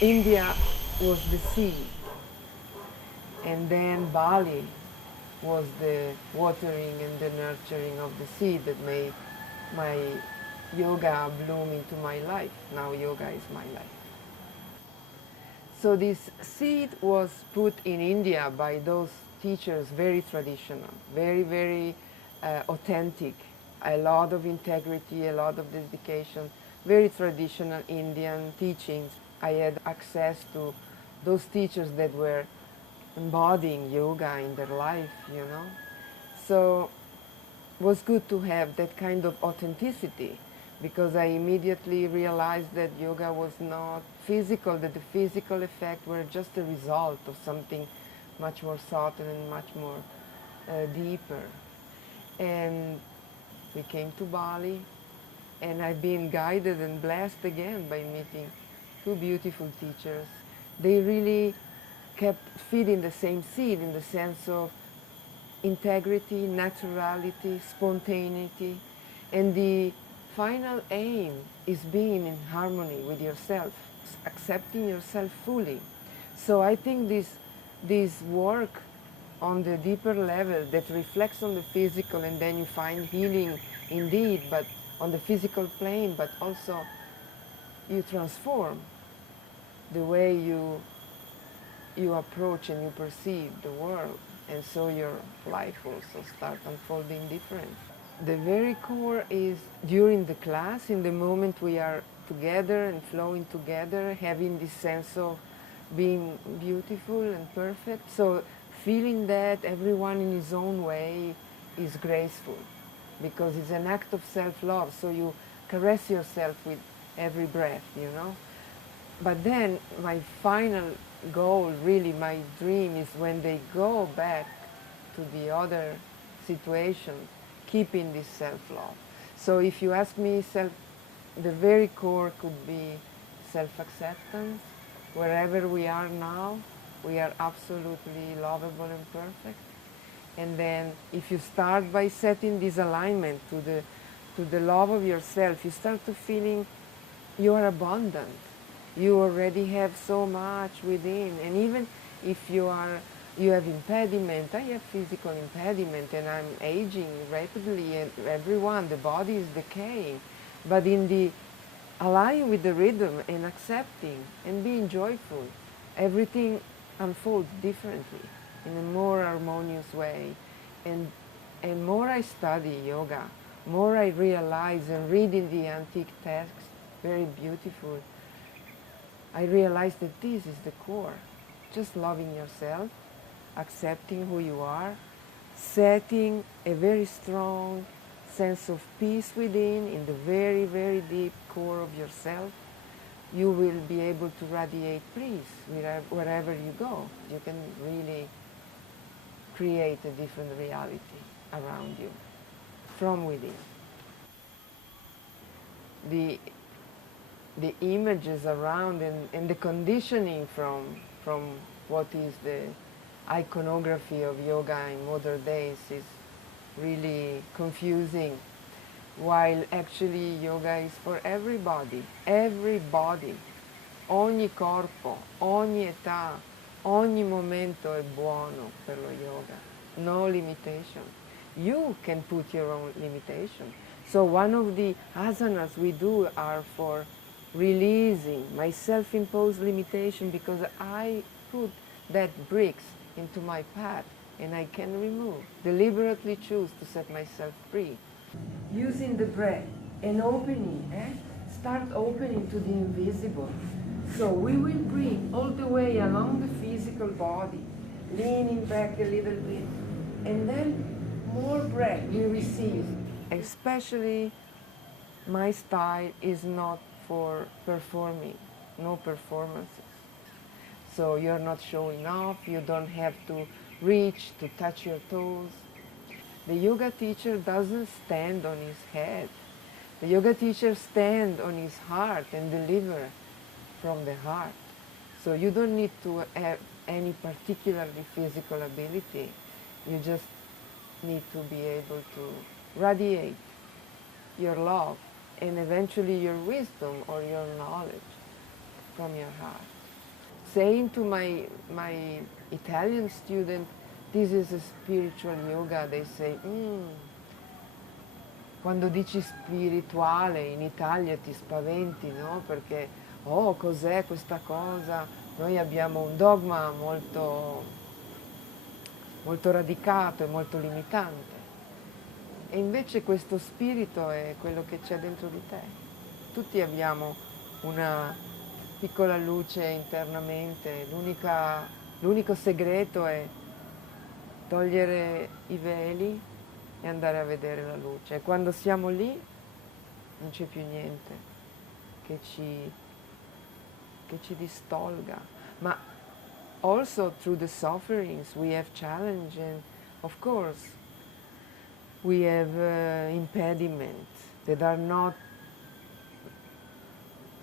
India was the sea, and then Bali was the watering and the nurturing of the seed that made my yoga bloom into my life. Now yoga is my life. So this seed was put in India by those teachers, very traditional, very, very authentic, a lot of integrity, a lot of dedication, very traditional Indian teachings. I had access to those teachers that were embodying yoga in their life, you know. So it was good to have that kind of authenticity, because I immediately realized that yoga was not physical, that the physical effects were just a result of something much more subtle and much more deeper. And we came to Bali, and I've been guided and blessed again by meeting two beautiful teachers. They really kept feeding the same seed in the sense of integrity, naturality, spontaneity, and the final aim is being in harmony with yourself, accepting yourself fully. So I think this work on the deeper level that reflects on the physical, and then you find healing indeed, but on the physical plane, but also you transform the way you approach and you perceive the world, and so your life also starts unfolding different. The very core is during the class, in the moment we are together and flowing together, having this sense of being beautiful and perfect. So feeling that everyone in his own way is graceful, because it's an act of self-love. So you caress yourself with every breath, you know. But then my final goal, really my dream, is when they go back to the other situation, keeping this self-love. So if you ask me, the very core could be self-acceptance. Wherever we are now, we are absolutely lovable and perfect. And then if you start by setting this alignment to the love of yourself, you start to feeling you are abundant. You already have so much within. And even if you have impediment, I have physical impediment and I'm aging rapidly, and everyone, the body is decaying. But in the aligning with the rhythm and accepting and being joyful, everything unfolds differently in a more harmonious way. And more I study yoga, more I realize, and reading the antique texts, very beautiful, I realize that this is the core. Just loving yourself, accepting who you are, setting a very strong sense of peace within, in the very, very deep core of yourself. You will be able to radiate peace wherever you go. You can really create a different reality around you from within. The images around and the conditioning from what is the iconography of yoga in modern days is really confusing, while actually yoga is for everybody, everybody, ogni corpo, ogni età, ogni momento è buono per lo yoga, no limitation. You can put your own limitation. So one of the asanas we do are for releasing my self-imposed limitation, because I put that bricks into my path and I can remove, deliberately choose to set myself free. Using the breath and opening, start opening to the invisible. So we will breathe all the way along the physical body, leaning back a little bit, and then more breath we receive. Especially my style is not for performing, no performances. So you're not showing off, you don't have to reach to touch your toes. The yoga teacher doesn't stand on his head. The yoga teacher stands on his heart and deliver from the heart. So you don't need to have any particularly physical ability. You just need to be able to radiate your love and eventually your wisdom or your knowledge from your heart. saying to my Italian student, this is a spiritual yoga, they say, quando dici spirituale in Italia ti spaventi, no? Perché, oh, cos'è questa cosa? Noi abbiamo un dogma molto, molto radicato e molto limitante. E invece questo spirito è quello che c'è dentro di te. Tutti abbiamo una piccola luce internamente, l'unico segreto è togliere i veli e andare a vedere la luce. E quando siamo lì non c'è più niente che ci distolga. Ma also through the sufferings we have challenge, and of course we have impediments that are not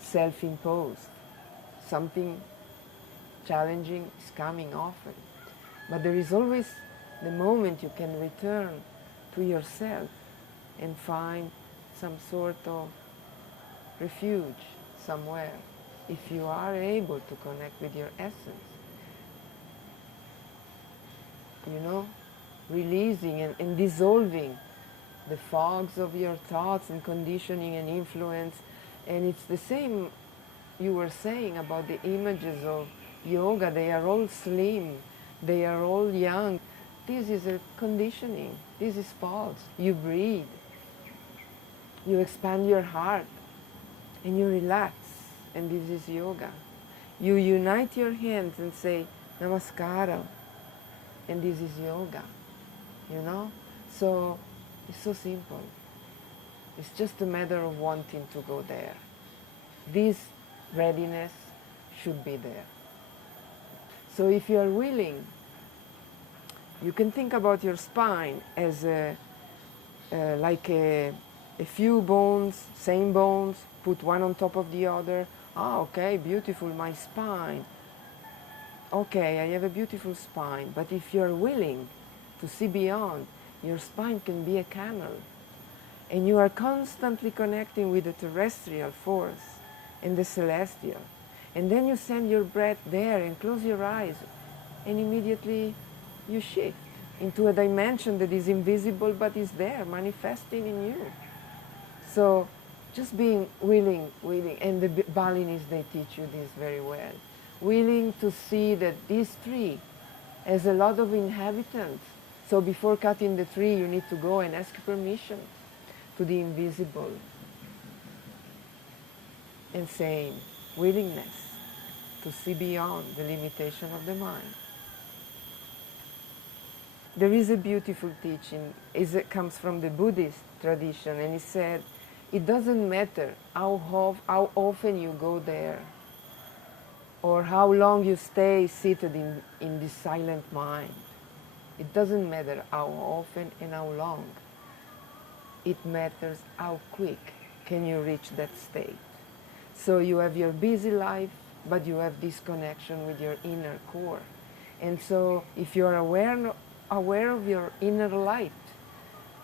self-imposed. Something challenging is coming often. But there is always the moment you can return to yourself and find some sort of refuge somewhere, if you are able to connect with your essence. You know, releasing and dissolving the fogs of your thoughts and conditioning and influence. And it's the same you were saying about the images of yoga. They are all slim, they are all young. This is a conditioning, this is false. You breathe, you expand your heart, and you relax, and this is yoga. You unite your hands and say namaskara, and this is yoga, you know? So it's so simple. It's just a matter of wanting to go there. This readiness should be there. So if you are willing, you can think about your spine as like a few bones, same bones, put one on top of the other. Ah, okay, beautiful, my spine. Okay, I have a beautiful spine. But if you're willing to see beyond, your spine can be a canal. And you are constantly connecting with the terrestrial force and the celestial. And then you send your breath there and close your eyes, and immediately you shift into a dimension that is invisible but is there, manifesting in you. So just being willing, and the Balinese, they teach you this very well. Willing to see that this tree has a lot of inhabitants. So before cutting the tree, you need to go and ask permission to the invisible. And saying, willingness to see beyond the limitation of the mind. There is a beautiful teaching, it comes from the Buddhist tradition, and it said, it doesn't matter how often you go there, or how long you stay seated in this silent mind. It doesn't matter how often and how long. It matters how quick can you reach that state. So you have your busy life, but you have this connection with your inner core. And so if you are aware of your inner light,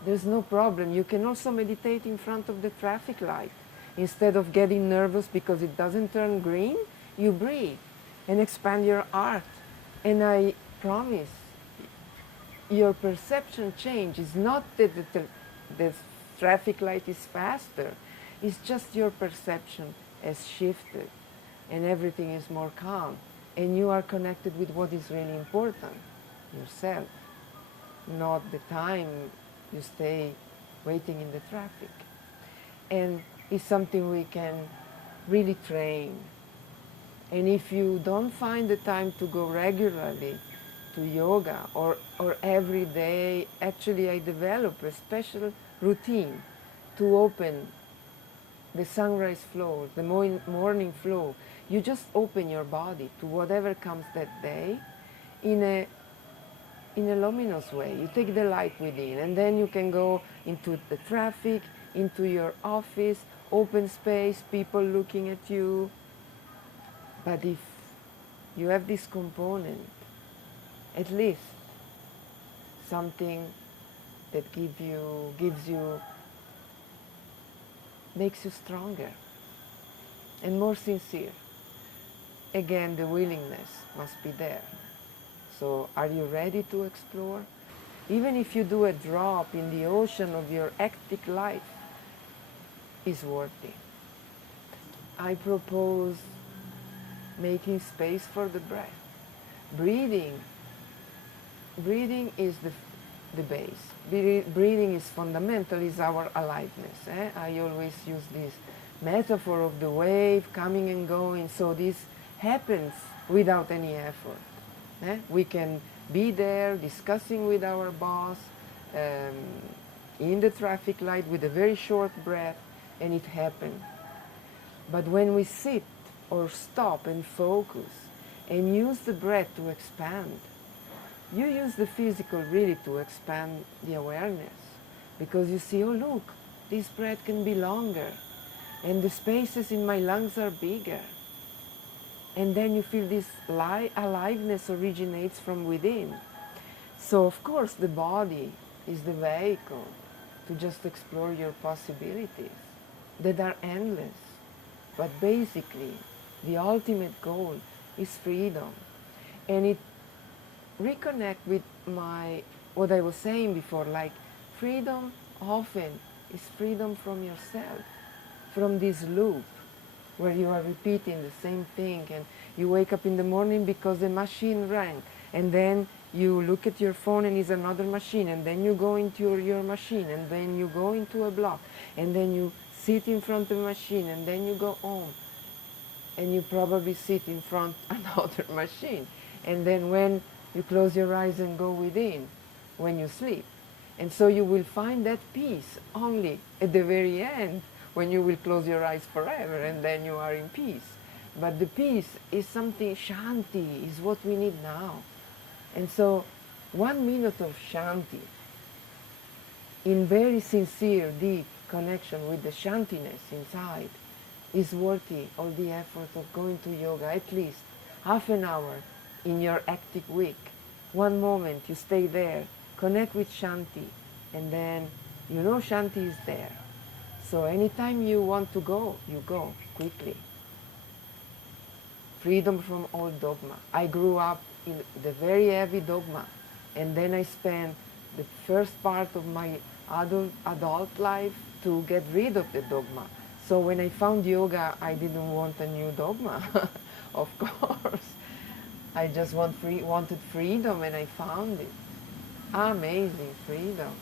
there's no problem. You can also meditate in front of the traffic light. Instead of getting nervous because it doesn't turn green, you breathe and expand your heart. And I promise, your perception change is not that the traffic light is faster, it's just your perception has shifted and everything is more calm. And you are connected with what is really important, yourself, not the time you stay waiting in the traffic. And it's something we can really train. And if you don't find the time to go regularly to yoga or every day, actually I develop a special routine to open the sunrise flow, the morning flow. You just open your body to whatever comes that day in a luminous way. You take the light within, and then you can go into the traffic, into your office, open space, people looking at you. But if you have this component, at least something that makes you stronger and more sincere. again, the willingness must be there. So are you ready to explore? Even if you do a drop in the ocean of your hectic life, is worthy. I propose making space for the breath. Breathing. Breathing is the base. Breathing is fundamental, is our aliveness. I always use this metaphor of the wave coming and going, so this happens without any effort. We can be there discussing with our boss in the traffic light with a very short breath, and it happened. But when we sit or stop and focus and use the breath to expand, you use the physical really to expand the awareness, because you see, oh look, this breath can be longer and the spaces in my lungs are bigger. And then you feel this aliveness originates from within. So of course the body is the vehicle to just explore your possibilities that are endless. But basically the ultimate goal is freedom. And it reconnect with what I was saying before, like freedom often is freedom from yourself, from this loop where you are repeating the same thing, and you wake up in the morning because the machine rang, and then you look at your phone and it's another machine, and then you go into your machine, and then you go into a block, and then you sit in front of a machine, and then you go home, and you probably sit in front of another machine, and then when you close your eyes and go within, when you sleep. And so you will find that peace only at the very end, when you will close your eyes forever, and then you are in peace. But the peace is something, shanti is what we need now. And so 1 minute of shanti, in very sincere, deep connection with the shantiness inside, is worthy of the effort of going to yoga, at least half an hour in your hectic week. 1 moment, you stay there, connect with shanti, and then you know shanti is there. So anytime you want to go, you go quickly. Freedom from all dogma. I grew up in the very heavy dogma, and then I spent the first part of my adult life to get rid of the dogma. So when I found yoga, I didn't want a new dogma, of course. I just wanted freedom, and I found it. Amazing freedom.